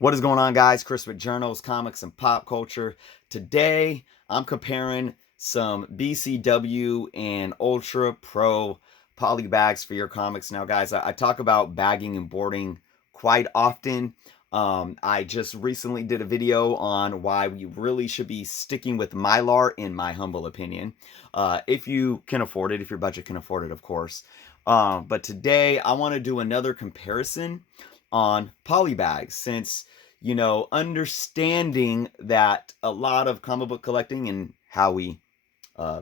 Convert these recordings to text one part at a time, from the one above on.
What is going on, guys? Chris with Journals, Comics, and Pop Culture. Today, I'm comparing some BCW and Ultra Pro poly bags for your comics. Now, guys, I talk about bagging and boarding quite often. I just recently did a video on why we really should be sticking with Mylar, in my humble opinion. If you can afford it, if your budget can afford it, of course. But today, I want to do another comparison on polybags, since understanding that a lot of comic book collecting and how we uh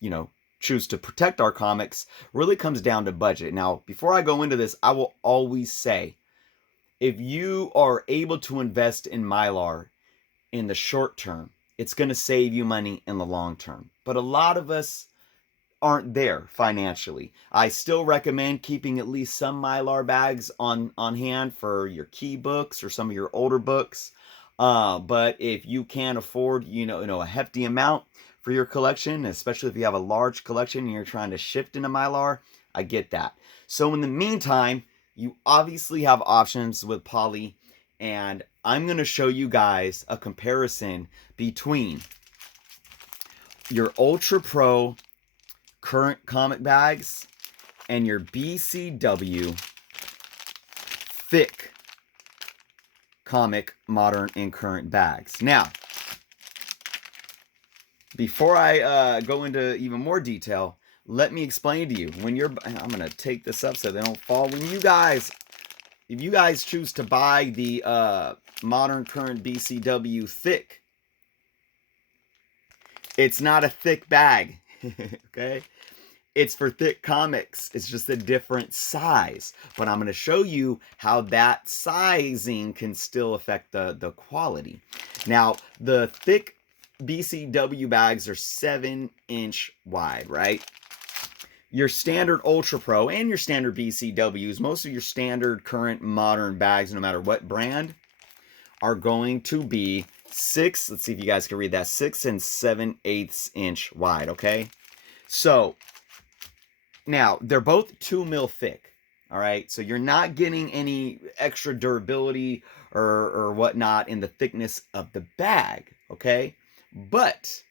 you know choose to protect our comics really comes down to budget. Now, before I go into this, I will always say, if you are able to invest in Mylar in the short term, it's going to save you money in the long term. But a lot of us aren't there financially. I still recommend keeping at least some Mylar bags on hand for your key books or some of your older books. But if you can't afford, a hefty amount for your collection, especially if you have a large collection and you're trying to shift into Mylar, I get that. So in the meantime, you obviously have options with Poly, and I'm going to show you guys a comparison between your Ultra Pro current comic bags and your BCW thick comic modern and current bags. Now, before I go into even more detail, let me explain to you. I'm going to take this up so they don't fall. If you guys choose to buy the modern current BCW thick, it's not a thick bag. Okay? It's for thick comics. It's just a different size. But I'm going to show you how that sizing can still affect the quality. Now, the thick BCW bags are 7-inch wide, right? Your standard Ultra Pro and your standard BCWs, most of your standard current modern bags, no matter what brand, are going to be let's see if you guys can read that, 6 and 7/8 inch wide, okay? So, now, they're both 2 mil thick, all right? So you're not getting any extra durability or whatnot in the thickness of the bag, okay? But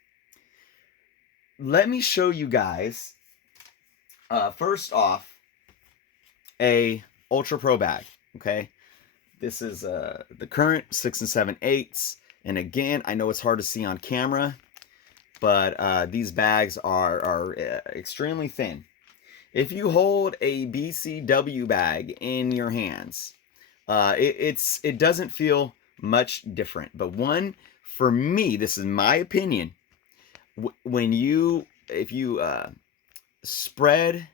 let me show you guys, first off, a Ultra Pro bag, okay? This is the current 6 and 7/8. And again, I know it's hard to see on camera, but these bags are extremely thin. If you hold a BCW bag in your hands, it doesn't feel much different. But for me, this is my opinion. If you spread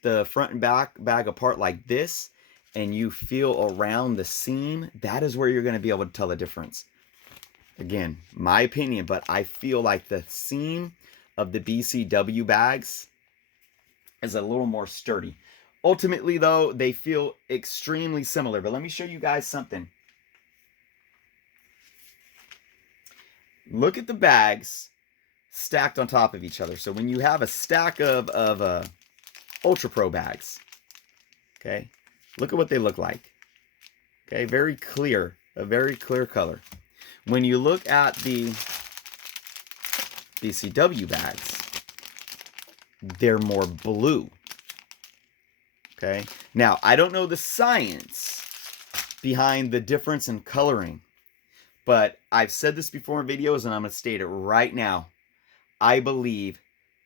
the front and back bag apart like this, and you feel around the seam, that is where you're going to be able to tell the difference. Again, my opinion, but I feel like the seam of the BCW bags is a little more sturdy. Ultimately, though, they feel extremely similar. But let me show you guys something. Look at the bags stacked on top of each other. So when you have a stack of Ultra Pro bags, okay, look at what they look like. Okay, very clear, a very clear color. When you look at the BCW bags, they're more blue. Okay, now I don't know the science behind the difference in coloring, but I've said this before in videos, and I'm going to state it right now. I believe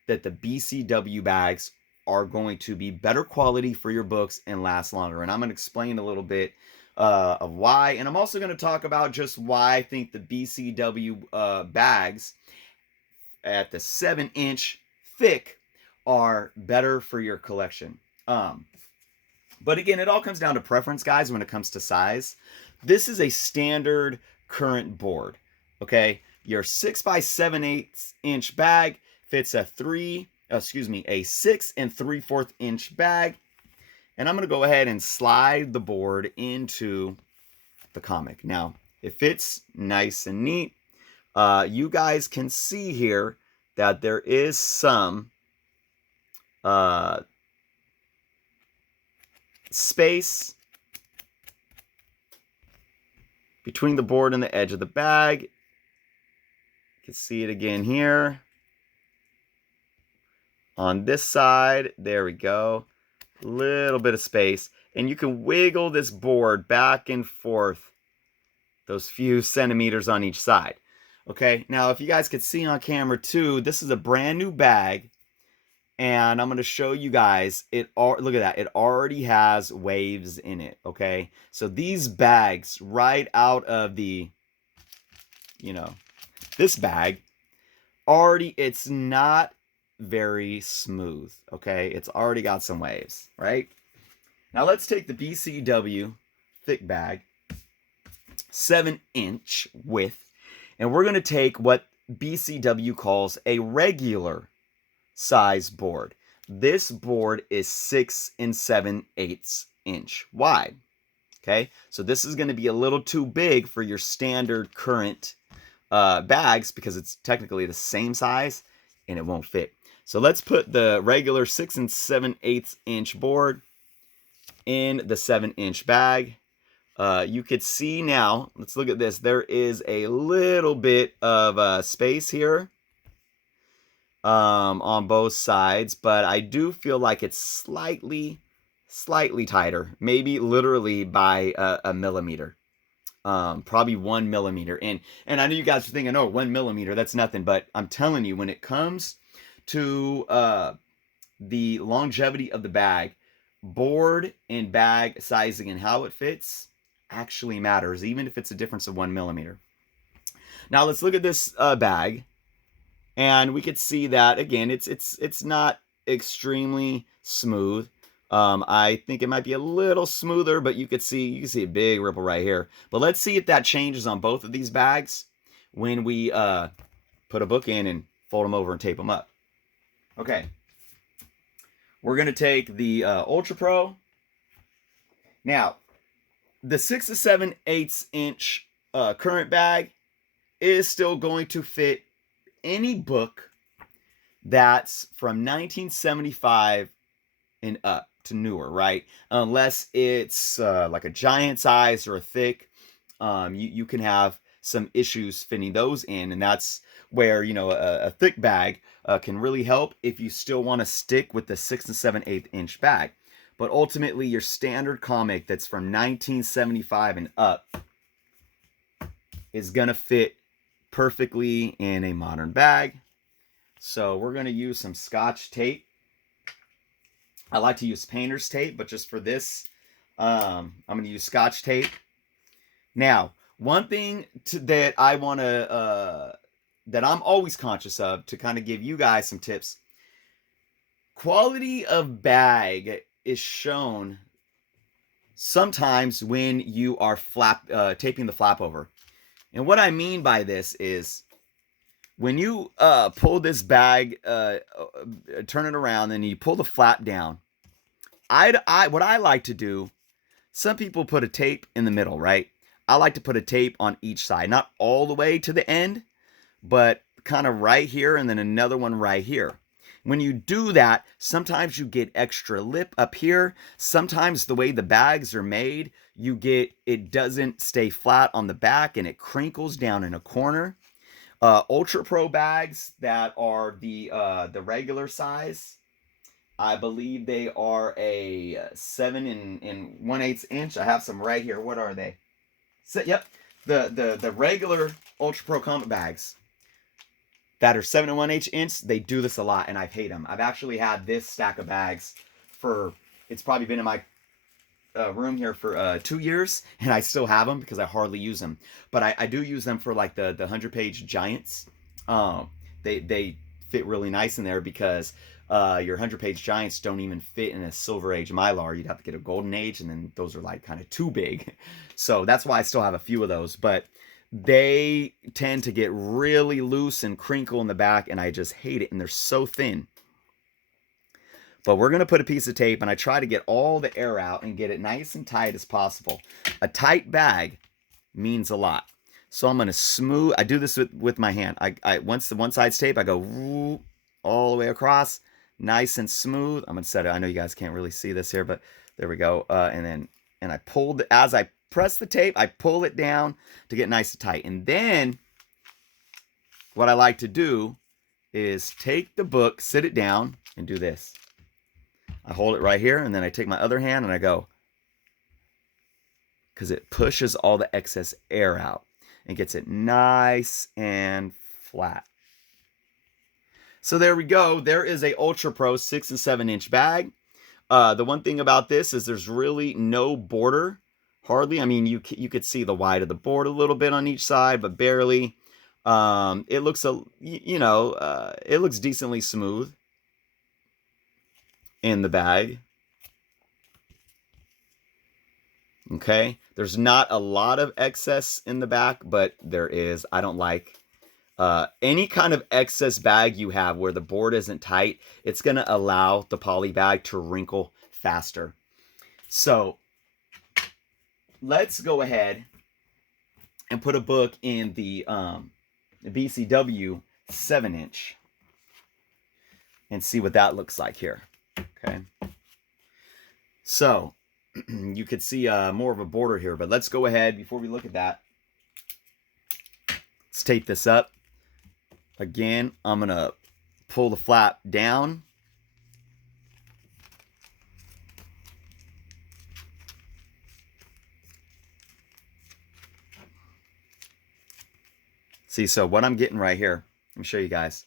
that the BCW bags are going to be better quality for your books and last longer. And I'm going to explain a little bit of why. And I'm also going to talk about just why I think the BCW bags at the 7-inch thick are better for your collection. But again, it all comes down to preference, guys, when it comes to size. This is a standard current board, okay? Your 6 by 7/8 inch bag fits a 6 3/4 inch bag. And I'm going to go ahead and slide the board into the comic. Now, it fits nice and neat. You guys can see here that there is some space between the board and the edge of the bag. You can see it again here. On this side, there we go. A little bit of space. And you can wiggle this board back and forth those few centimeters on each side. Okay, now if you guys could see on camera too, this is a brand new bag. And I'm going to show you guys, look at that, it already has waves in it, okay? So these bags right out of the, this bag, it's not very smooth, okay? It's already got some waves, right? Now let's take the BCW thick bag, 7-inch width, and we're going to take what BCW calls a regular size board. This board is 6 7/8 inch wide. Okay, so this is going to be a little too big for your standard current bags because it's technically the same size and it won't fit. So let's put the regular 6 7/8 inch board in the 7-inch bag. You could see now, let's look at this. There is a little bit of space here on both sides, but I do feel like it's slightly tighter, maybe literally by a millimeter, probably 1 millimeter. And I know you guys are thinking, oh, 1 millimeter, that's nothing, but I'm telling you, when it comes to the longevity of the bag, board and bag sizing and how it fits actually matters, even if it's a difference of 1 millimeter. Now let's look at this bag. And we could see that again, it's not extremely smooth. I think it might be a little smoother, but you can see a big ripple right here. But let's see if that changes on both of these bags when we put a book in and fold them over and tape them up. Okay, we're gonna take the Ultra Pro. Now, the 6 7/8 inch current bag is still going to fit any book that's from 1975 and up to newer, right? Unless it's like a giant size or a thick, you can have some issues fitting those in, and that's where a thick bag can really help if you still want to stick with the 6 7/8 inch bag. But ultimately, your standard comic that's from 1975 and up is gonna fit perfectly in a modern bag. So we're going to use some Scotch tape. I like to use painter's tape, but just for this, I'm going to use Scotch tape. Now, one thing that I want to, that I'm always conscious of to kind of give you guys some tips, quality of bag is shown sometimes when you are taping the flap over. And what I mean by this is when you pull this bag, turn it around, and you pull the flap down, what I like to do, some people put a tape in the middle, right? I like to put a tape on each side, not all the way to the end, but kind of right here and then another one right here. When you do that, sometimes you get extra lip up here. Sometimes the way the bags are made, it doesn't stay flat on the back and it crinkles down in a corner. Ultra Pro bags that are the regular size, I believe they are a 7 1/8 inch. I have some right here. What are they? So, yep, the regular Ultra Pro comic bags that are 7 1/8 inch, they do this a lot, and I hate them. I've actually had this stack of bags it's probably been in my room here for 2 years, and I still have them because I hardly use them. But I do use them for like the 100-page giants. They fit really nice in there because your 100-page giants don't even fit in a Silver Age Mylar. You'd have to get a Golden Age, and then those are like kind of too big. So that's why I still have a few of those. But they tend to get really loose and crinkle in the back, and I just hate it, and they're so thin. But we're going to put a piece of tape, and I try to get all the air out and get it nice and tight as possible. A tight bag means a lot. So I'm going to smooth. I do this with my hand. Once the one side's tape, I go all the way across, nice and smooth. I'm going to set it. I know you guys can't really see this here, but there we go. And I pulled, as I press the tape, I pull it down to get nice and tight. And then what I like to do is take the book, sit it down, and do this. I hold it right here, and then I take my other hand and I go, because it pushes all the excess air out and gets it nice and flat. So there we go. There is a Ultra Pro 6 and 7 inch bag. The one thing about this is there's really no border, hardly. I mean, you could see the wide of the board a little bit on each side, but barely. It looks it looks decently smooth in the bag. Okay, there's not a lot of excess in the back, but there is. I don't like any kind of excess bag you have where the board isn't tight. It's going to allow the poly bag to wrinkle faster. So let's go ahead and put a book in the BCW 7 inch and see what that looks like here. Okay, so you could see more of a border here, but let's go ahead before we look at that. Let's tape this up. Again, I'm going to pull the flap down. See, so what I'm getting right here, let me show you guys.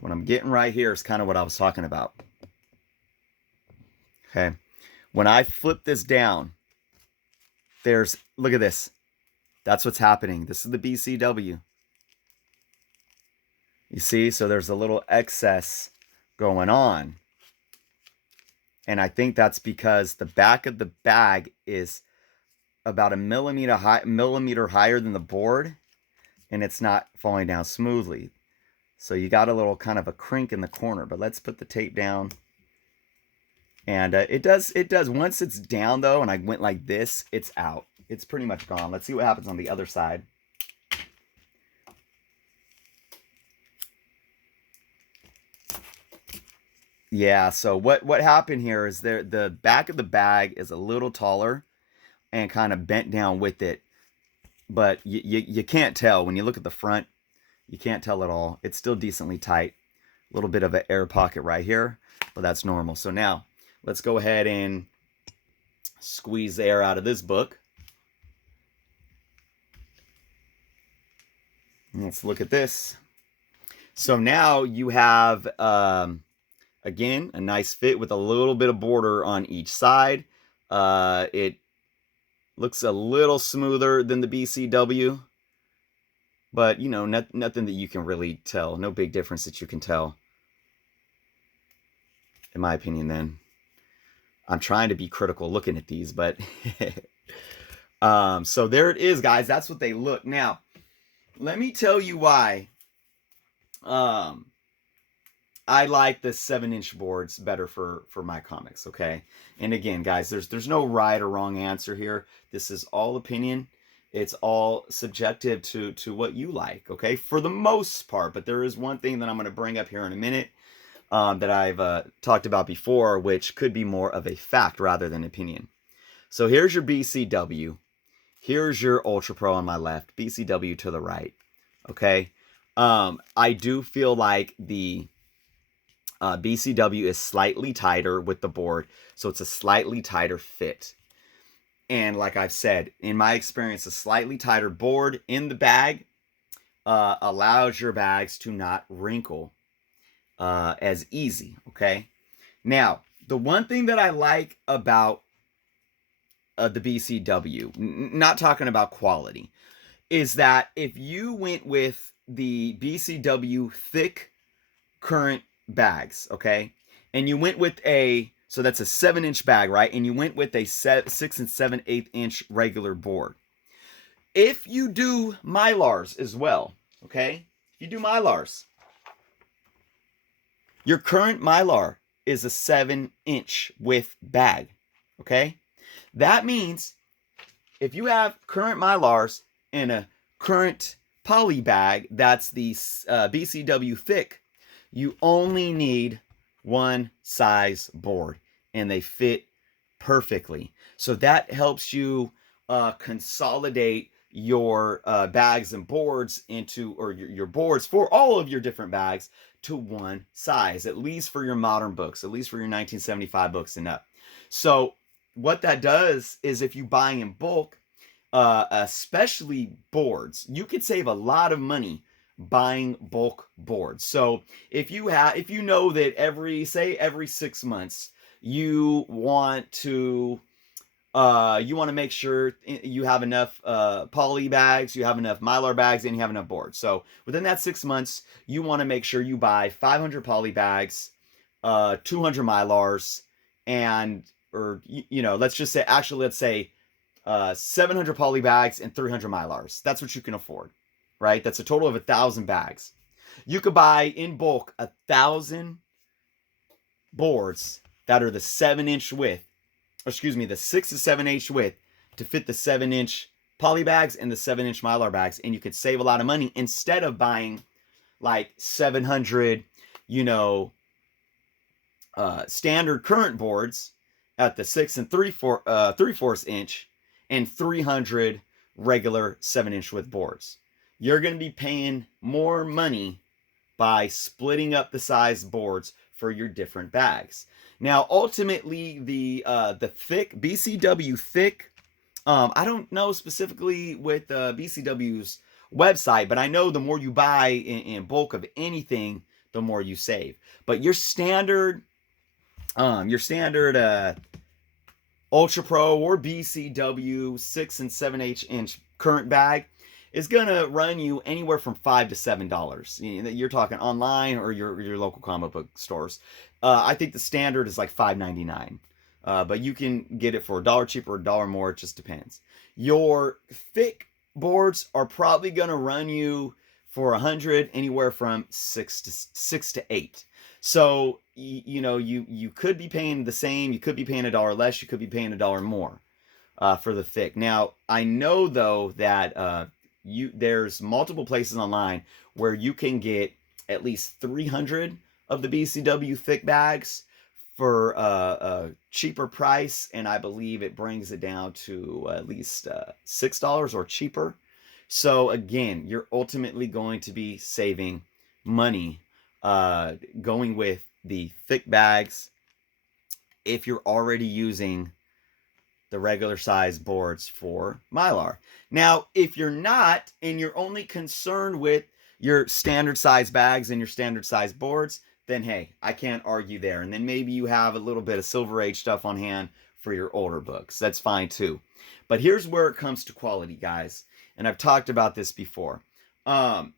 What I'm getting right here is kind of what I was talking about. Okay, when I flip this down, look at this. That's what's happening. This is the BCW. You see, so there's a little excess going on. And I think that's because the back of the bag is about a millimeter higher than the board, and it's not falling down smoothly. So you got a little kind of a crink in the corner, but let's put the tape down. And it does. Once it's down though, and I went like this, it's out. It's pretty much gone. Let's see what happens on the other side. Yeah, so what happened here is the back of the bag is a little taller and kind of bent down with it. But you can't tell. When you look at the front, you can't tell at all. It's still decently tight. A little bit of an air pocket right here, but that's normal. So now, let's go ahead and squeeze the air out of this book. Let's look at this. So now you have, again, a nice fit with a little bit of border on each side. It looks a little smoother than the BCW, but, you know, nothing that you can really tell. No big difference that you can tell, in my opinion, then. I'm trying to be critical looking at these, but so there it is, guys. That's what they look. Now, let me tell you why I like the 7-inch boards better for my comics, okay? And again, guys, there's no right or wrong answer here. This is all opinion. It's all subjective to what you like, okay? For the most part, but there is one thing that I'm going to bring up here in a minute that I've talked about before, which could be more of a fact rather than opinion. So here's your BCW. Here's your Ultra Pro on my left. BCW to the right, okay? I do feel like the BCW is slightly tighter with the board, so it's a slightly tighter fit. And like I've said, in my experience, a slightly tighter board in the bag allows your bags to not wrinkle as easy, okay? Now, the one thing that I like about the BCW, not talking about quality, is that if you went with the BCW thick current bags, okay, and you went with so that's a 7-inch bag, right? And you went with a 6 7/8 inch regular board. If you do Mylars as well, okay, if you do Mylars, your current Mylar is a 7-inch width bag, okay? That means if you have current Mylars in a current poly bag that's the BCW thick, you only need one size board, and they fit perfectly. So that helps you consolidate your bags and boards into, or your boards for all of your different bags to one size, at least for your modern books, at least for your 1975 books and up. So what that does is if you buy in bulk, especially boards, you could save a lot of money buying bulk boards. So if you know that every 6 months you want to make sure you have enough poly bags, you have enough mylar bags, and you have enough boards. So within that 6 months, you want to make sure you buy 500 poly bags, 200 mylars, and let's say 700 poly bags and 300 mylars. That's what you can afford, right? That's a total of 1,000 bags. You could buy in bulk 1,000 boards that are the 7-inch width, the 6 to 7-inch width to fit the 7-inch poly bags and the 7-inch mylar bags, and you could save a lot of money instead of buying like 700, standard current boards at the 6 and 3/4 inch and 300 regular 7-inch width boards. You're going to be paying more money by splitting up the size boards for your different bags. Now, ultimately, the thick BCW thick, I don't know specifically with BCW's website, but I know the more you buy in bulk of anything, the more you save. But your standard Ultra Pro or BCW 6 and 7/8 inch current bag is gonna run you anywhere from $5 to $7. You're talking online or your local comic book stores. I think the standard is like $5.99, but you can get it for $1 cheaper, $1 more. It just depends. Your thick boards are probably gonna run you for 100 anywhere from 6 to 8. So you could be paying the same. You could be paying $1 less. You could be paying $1 more for the thick. Now I know though that there's multiple places online where you can get at least 300 of the BCW thick bags for a cheaper price, and I believe it brings it down to at least $6 or cheaper. So again, you're ultimately going to be saving money going with the thick bags if you're already using the regular size boards for Mylar. Now, if you're not, and you're only concerned with your standard size bags and your standard size boards, then hey, I can't argue there. And then maybe you have a little bit of Silver Age stuff on hand for your older books. That's fine too. But here's where it comes to quality, guys. And I've talked about this before. To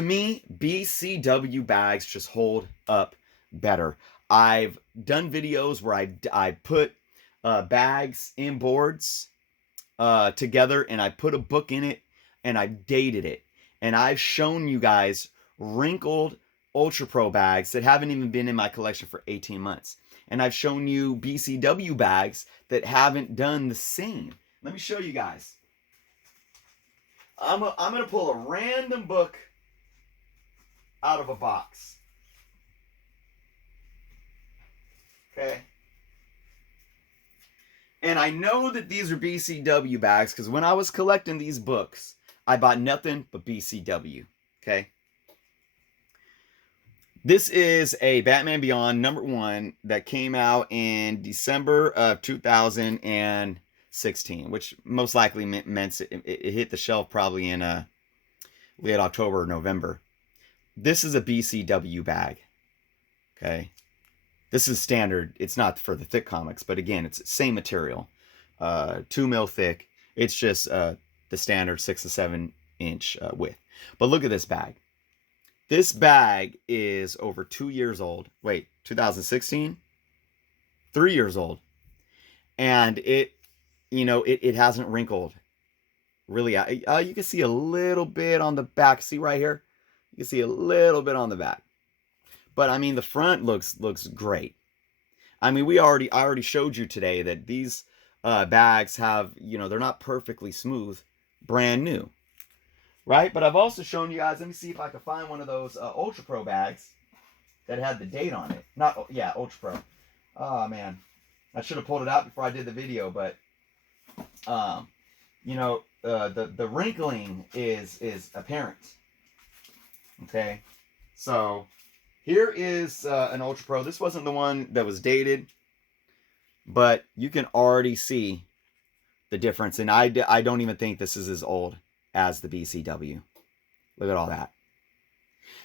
me, BCW bags just hold up better. I've done videos where I put bags and boards together, and I put a book in it, and I dated it, and I've shown you guys wrinkled Ultra Pro bags that haven't even been in my collection for 18 months, and I've shown you BCW bags that haven't done the same. Let me show you guys. I'm gonna pull a random book out of a box. Okay. And I know that these are BCW bags because when I was collecting these books, I bought nothing but BCW. Okay. This is a Batman Beyond #1 that came out in December of 2016, which most likely meant it hit the shelf probably in late October or November. This is a BCW bag. Okay. This is standard. It's not for the thick comics, but again, it's the same material. 2 mil thick. It's just the standard 6 to 7 inch width. But look at this bag. This bag is over 2 years old. Wait, 2016? 3 years old. And it hasn't wrinkled. Really, you can see a little bit on the back. See right here? You can see a little bit on the back. But I mean, the front looks great. I mean, I already showed you today that these bags have, they're not perfectly smooth, brand new, right? But I've also shown you guys. Let me see if I can find one of those Ultra Pro bags that had the date on it. Ultra Pro. Oh man, I should have pulled it out before I did the video, but you know, the wrinkling is apparent. Okay, so here is an Ultra Pro. This wasn't the one that was dated, but you can already see the difference. And I don't even think this is as old as the BCW. Look at all that.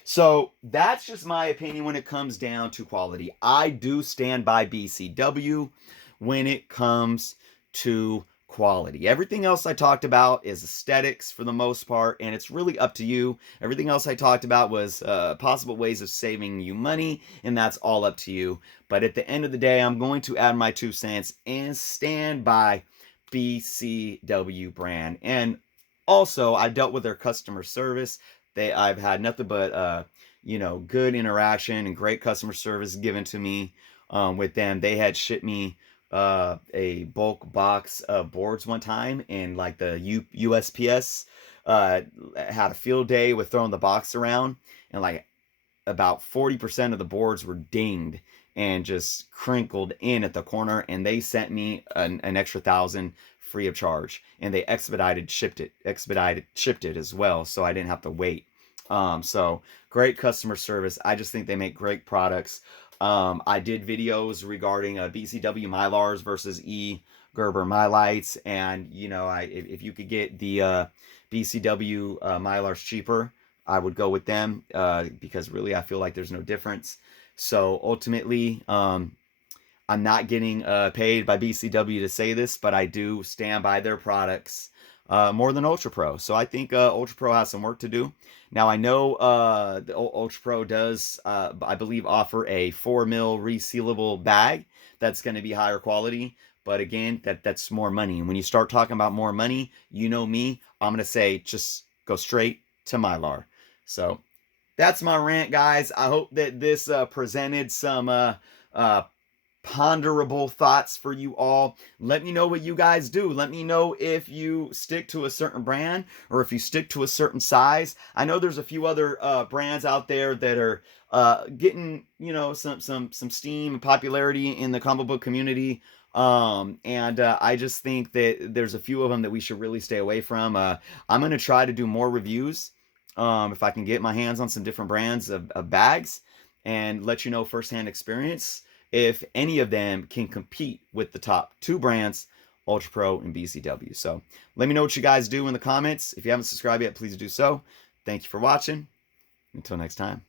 So that's just my opinion when it comes down to quality. I do stand by BCW when it comes to quality. Everything else I talked about is aesthetics for the most part, and it's really up to you. Everything else I talked about was possible ways of saving you money, and that's all up to you. But at the end of the day, I'm going to add my 2 cents and stand by BCW brand. And also, I dealt with their customer service. I've had nothing but good interaction and great customer service given to me with them. They had shipped me a bulk box of boards one time, and like the USPS had a field day with throwing the box around, and like about 40% of the boards were dinged and just crinkled in at the corner, and they sent me an extra 1,000 free of charge, and they expedited shipped it as well, so I didn't have to wait. So great customer service. I just think they make great products. I did videos regarding BCW Mylars versus E. Gerber Mylites, and if you could get the BCW Mylars cheaper, I would go with them because really I feel like there's no difference. So ultimately, I'm not getting paid by BCW to say this, but I do stand by their products more than Ultra Pro. So I think Ultra Pro has some work to do. Now I know the Ultra Pro does, I believe, offer a 4 mil resealable bag that's going to be higher quality. But again, that's more money. And when you start talking about more money, you know me, I'm going to say just go straight to Mylar. So that's my rant, guys. I hope that this presented some ponderable thoughts for you all. Let me know what you guys do. Let me know if you stick to a certain brand or if you stick to a certain size. I know there's a few other brands out there that are getting some steam and popularity in the comic book community. I just think that there's a few of them that we should really stay away from. I'm going to try to do more reviews if I can get my hands on some different brands of bags and let you know firsthand experience if any of them can compete with the top 2 brands, Ultra Pro and BCW. So let me know what you guys do in the comments. If you haven't subscribed yet, please do so. Thank you for watching. Until next time.